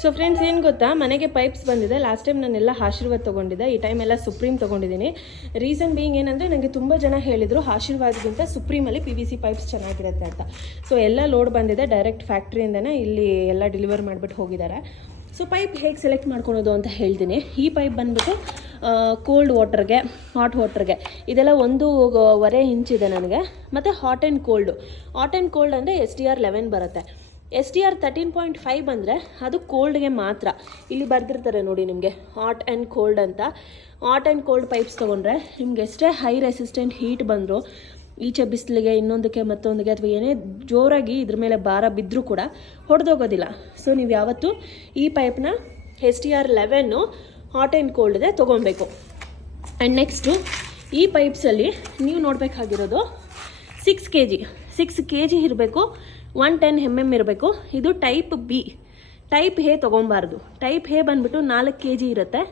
So friends ಏನು ಗೊತ್ತಾ, ಮನೆಗೆ ಪೈಪ್ಸ್ ಬಂದಿದೆ. ಲಾಸ್ಟ್ ಟೈಮ್ ನಾನೆಲ್ಲ ಆಶೀರ್ವಾದ್ ತೊಗೊಂಡಿದ್ದೆ, ಈ ಟೈಮ್ ಎಲ್ಲ ಸುಪ್ರೀಂ ತೊಗೊಂಡಿದ್ದೀನಿ. ರೀಸನ್ ಬೀಯಿಂಗ್ ಏನಂದರೆ, ನನಗೆ ತುಂಬ ಜನ ಹೇಳಿದರು ಆಶೀರ್ವಾದ್ಗಿಂತ ಸುಪ್ರೀಮಲ್ಲಿ PVC ಪೈಪ್ಸ್ ಚೆನ್ನಾಗಿರುತ್ತೆ ಅಂತ. ಸೊ ಎಲ್ಲ ಲೋಡ್ ಬಂದಿದೆ, ಡೈರೆಕ್ಟ್ ಫ್ಯಾಕ್ಟ್ರಿಯಿಂದನೇ ಇಲ್ಲಿ ಎಲ್ಲ ಡೆಲಿವರ್ ಮಾಡಿಬಿಟ್ಟು ಹೋಗಿದ್ದಾರೆ. ಸೊ ಪೈಪ್ ಹೇಗೆ ಸೆಲೆಕ್ಟ್ ಮಾಡ್ಕೊಳೋದು ಅಂತ ಹೇಳ್ತೀನಿ. ಈ ಪೈಪ್ ಬಂದುಬಿಟ್ಟು ಕೋಲ್ಡ್ ವಾಟರ್ಗೆ, ಹಾಟ್ ವಾಟರ್ಗೆ ಇದೆಲ್ಲ 1.25 ಇಂಚ್ ಇದೆ ನನಗೆ. ಮತ್ತು ಹಾಟ್ ಆ್ಯಂಡ್ ಕೋಲ್ಡ್ ಅಂದರೆ STR 11 ಬರುತ್ತೆ. STR 13.5 ಬಂದರೆ ಅದು ಕೋಲ್ಡ್ಗೆ ಮಾತ್ರ. ಇಲ್ಲಿ ಬರೆದಿರ್ತಾರೆ ನೋಡಿ ನಿಮಗೆ, ಹಾಟ್ ಆ್ಯಂಡ್ ಕೋಲ್ಡ್ ಅಂತ. ಹಾಟ್ ಆ್ಯಂಡ್ ಕೋಲ್ಡ್ ಪೈಪ್ಸ್ ತೊಗೊಂಡ್ರೆ ನಿಮ್ಗೆ ಎಷ್ಟೇ ಹೈ ರೆಸಿಸ್ಟೆಂಟ್ ಹೀಟ್ ಬಂದರೂ, ಈಚೆ ಬಿಸಿಲಿಗೆ ಇನ್ನೊಂದಕ್ಕೆ ಮತ್ತೊಂದಕ್ಕೆ ಅಥವಾ ಏನೇ ಜೋರಾಗಿ ಇದ್ರ ಮೇಲೆ ಭಾರ ಬಿದ್ದರೂ ಕೂಡ ಹೊಡೆದೋಗೋದಿಲ್ಲ. ಸೊ ನೀವು ಯಾವತ್ತೂ ಈ ಪೈಪ್ನ STR 11 ಹಾಟ್ ಆ್ಯಂಡ್ ಕೋಲ್ಡ್ದೆ ತೊಗೊಬೇಕು. ಆ್ಯಂಡ್ ನೆಕ್ಸ್ಟು ಈ ಪೈಪ್ಸಲ್ಲಿ ನೀವು ನೋಡಬೇಕಾಗಿರೋದು 6 kg ಇರಬೇಕು, 110 mm ಇರಬೇಕು. ಇದು ಟೈಪ್ B. ಟೈಪ್ A ತೊಗೊಬಾರ್ದು. ಟೈಪ್ A ಬಂದುಬಿಟ್ಟು 4 kg ಇರುತ್ತೆ,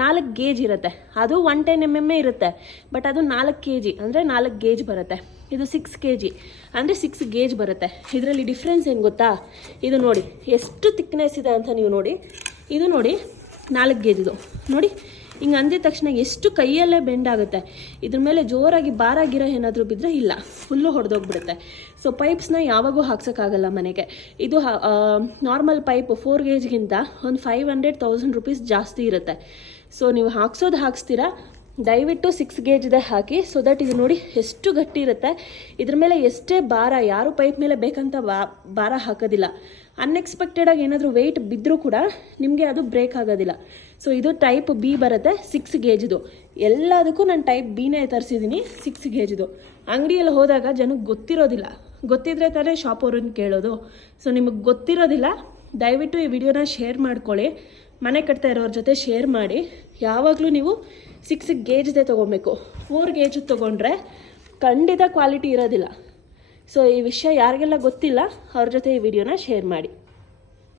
4 ಗೇಜ್ ಇರುತ್ತೆ. ಅದು 110 mm ಇರುತ್ತೆ, ಬಟ್ ಅದು 4 kg ಅಂದರೆ 4 ಗೇಜ್ ಬರುತ್ತೆ. ಇದು 6 kg ಅಂದರೆ 6 ಗೇಜ್ ಬರುತ್ತೆ. ಇದರಲ್ಲಿ ಡಿಫ್ರೆನ್ಸ್ ಏನು ಗೊತ್ತಾ, ಇದು ನೋಡಿ ಎಷ್ಟು ಥಿಕ್ನೆಸ್ ಇದೆ ಅಂತ ನೀವು ನೋಡಿ. ಇದು ನೋಡಿ 4 ಗೇಜ್, ಇದು ನೋಡಿ ಹಿಂಗೆ ಅಂದಿದ ತಕ್ಷಣ ಎಷ್ಟು ಕೈಯಲ್ಲೇ ಬೆಂಡ್ ಆಗುತ್ತೆ. ಇದ್ರ ಮೇಲೆ ಜೋರಾಗಿ ಭಾರ ಗಿರ ಏನಾದರೂ ಬಿದ್ದರೆ ಇಲ್ಲ, ಫುಲ್ಲು ಹೊಡೆದೋಗ್ಬಿಡುತ್ತೆ. ಸೊ ಪೈಪ್ಸ್ನ ಯಾವಾಗೂ ಹಾಕ್ಸೋಕ್ಕಾಗಲ್ಲ ಮನೆಗೆ. ಇದು ನಾರ್ಮಲ್ ಪೈಪ್ 4 ಗೇಜ್ಗಿಂತ ಒಂದು 500,000 ರೂಪೀಸ್ ಜಾಸ್ತಿ ಇರುತ್ತೆ. ಸೊ ನೀವು ಹಾಕ್ಸ್ತೀರಾ, ದಯವಿಟ್ಟು 6 ಗೇಜ್ದೆ ಹಾಕಿ. ಸೊ ದಟ್ ಇದು ನೋಡಿ ಎಷ್ಟು ಗಟ್ಟಿ ಇರುತ್ತೆ. ಇದ್ರ ಮೇಲೆ ಎಷ್ಟೇ ಭಾರ, ಯಾರು ಪೈಪ್ ಮೇಲೆ ಬೇಕಂತ ಭಾರ ಹಾಕೋದಿಲ್ಲ. ಅನ್ಎಕ್ಸ್ಪೆಕ್ಟೆಡಾಗಿ ಏನಾದರೂ ವೆಯ್ಟ್ ಬಿದ್ದರೂ ಕೂಡ ನಿಮಗೆ ಅದು ಬ್ರೇಕ್ ಆಗೋದಿಲ್ಲ. ಸೊ ಇದು ಟೈಪ್ B ಬರುತ್ತೆ, 6 ಗೇಜ್ದು. ಎಲ್ಲದಕ್ಕೂ ನಾನು ಟೈಪ್ Bನೇ ತರಿಸಿದ್ದೀನಿ, 6 ಗೇಜ್ದು. ಅಂಗಡಿಯಲ್ಲಿ ಹೋದಾಗ ಜನಕ್ಕೆ ಗೊತ್ತಿರೋದಿಲ್ಲ, ಗೊತ್ತಿದ್ರೆ ತಾನೇ ಶಾಪ್ ಅವ್ರನ್ನ ಕೇಳೋದು. ಸೊ ನಿಮಗೆ ಗೊತ್ತಿರೋದಿಲ್ಲ, ದಯವಿಟ್ಟು ಈ ವಿಡಿಯೋನ ಶೇರ್ ಮಾಡ್ಕೊಳ್ಳಿ. ಮನೆ ಕಟ್ತಾ ಇರೋರ ಜೊತೆ ಶೇರ್ ಮಾಡಿ. ಯಾವಾಗಲೂ ನೀವು 6 ಗೇಜ್ದೇ ತೊಗೊಬೇಕು. 4 ಗೇಜ್ ತೊಗೊಂಡ್ರೆ ಖಂಡಿತ ಕ್ವಾಲಿಟಿ ಇರೋದಿಲ್ಲ. ಸೊ ಈ ವಿಷಯ ಯಾರಿಗೆಲ್ಲ ಗೊತ್ತಿಲ್ಲ ಅವ್ರ ಜೊತೆ ಈ ವಿಡಿಯೋನ ಶೇರ್ ಮಾಡಿ.